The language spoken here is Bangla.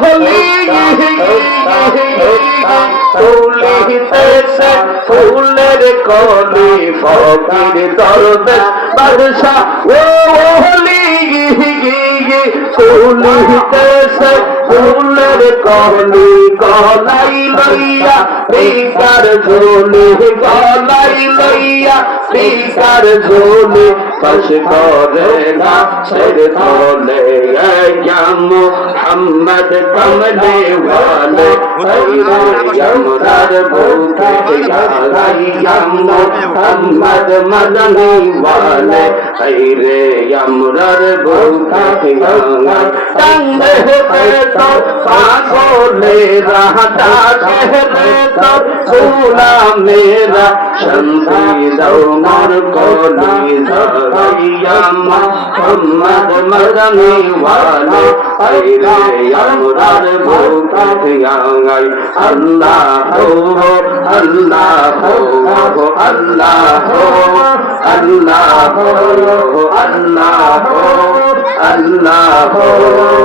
ওহলি তুলিতেছে ফুলের কলি ফকির দরবেশ বাদশাহ ওহলি তুলিতেছে ফুলের কলি গলাই লইয়া পিকার ঝোলে গলাই লইয়া পিকার ঝোলে পাশ করে গাছের তলে মোহাম্মদ কমলে ওয়ালে আমরার বুকে মোহাম্মদ মদনী ওয়ালে রে আমরার বুকে তঙ্গে তো পাগলে রাহতা রে তো ফুলা মেরা শান্তি দাও মোর কলি জড়াইয়া মোহাম্মদ মদনী ওয়ালে রে আমরার বুকে আল্লাহ আল্লাহ আল্লাহ আল্লাহ আল্লাহ আল্লাহ